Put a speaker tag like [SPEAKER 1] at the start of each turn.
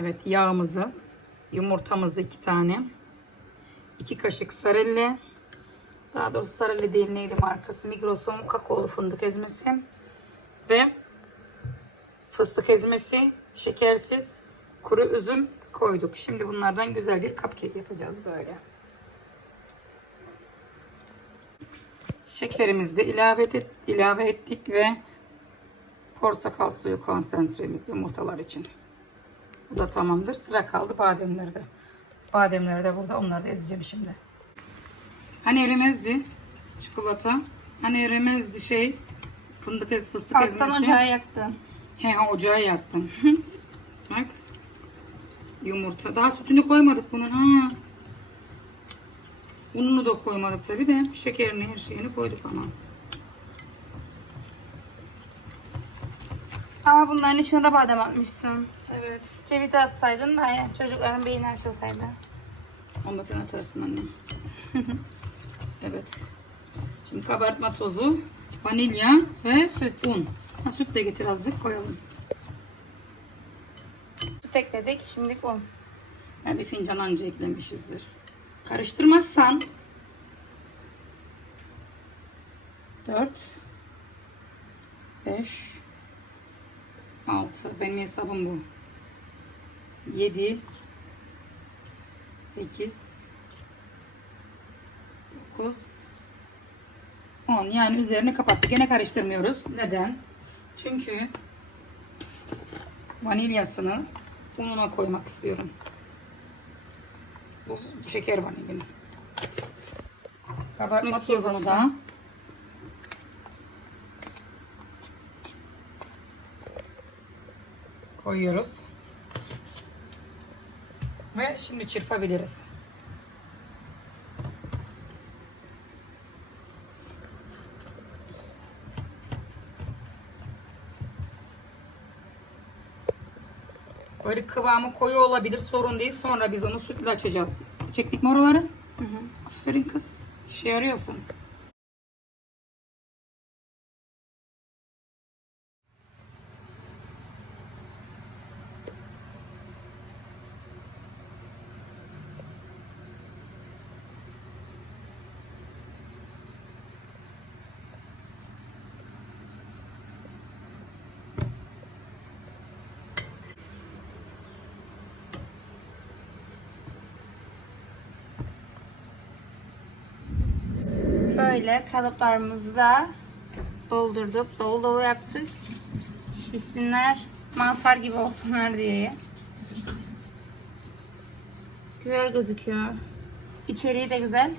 [SPEAKER 1] Evet yağımızı, yumurtamızı iki tane. iki kaşık sarelle. Daha doğrusu sarelle değil neydi markası? Migros'un kakaolu fındık ezmesi. Ve fıstık ezmesi, şekersiz, kuru üzüm koyduk. Şimdi bunlardan güzel bir cupcake yapacağız böyle. Şekerimizi de ilave, et, ilave ettik ve portakal suyu konsantremiz yumurtalar için. Bu da tamamdır. Sıra kaldı bademlerde. Bademleri de burada. Onları da ezeceğim şimdi. Hani erimezdi çikolata. Hani erimezdi şey fındık ez fıstık
[SPEAKER 2] Alttan
[SPEAKER 1] ezmesi.
[SPEAKER 2] ocağı yaktım.
[SPEAKER 1] He ha ocağı yaktım. Bak. Yumurta. Daha sütünü koymadık bunun ha. Ununu da koymadık tabi de. Şekerini her şeyini koyduk ama.
[SPEAKER 2] Ama bunların içine de badem atmışsın.
[SPEAKER 1] Evet.
[SPEAKER 2] Ceviz atsaydın da ya, çocukların beyni açılsaydı.
[SPEAKER 1] Onu da sen atarsın annem. evet. Şimdi kabartma tozu, vanilya ve süt, un. Ha, süt de getir azıcık koyalım.
[SPEAKER 2] Süt ekledik. Şimdi un.
[SPEAKER 1] Yani bir fincan anca eklemişizdir. Karıştırmazsan 4 5 6 benim hesabım bu. 7 8 9 10 yani üzerini kapattık. Gene karıştırmıyoruz. Neden? Çünkü vanilyasını ununa koymak istiyorum. Bu şeker vanilya. Kabartma tozunu da koyuyoruz. Ve şimdi çırpabiliriz. Böyle kıvamı koyu olabilir sorun değil. Sonra biz onu sütle açacağız. Çektik mi oraları? Aferin kız. İşe yarıyorsun.
[SPEAKER 2] Böyle kalıplarımızı da doldurduk. Dolu dolu yaptık. Şişsinler. Mantar gibi olsunlar diye. Güzel gözüküyor. İçeriği de güzel.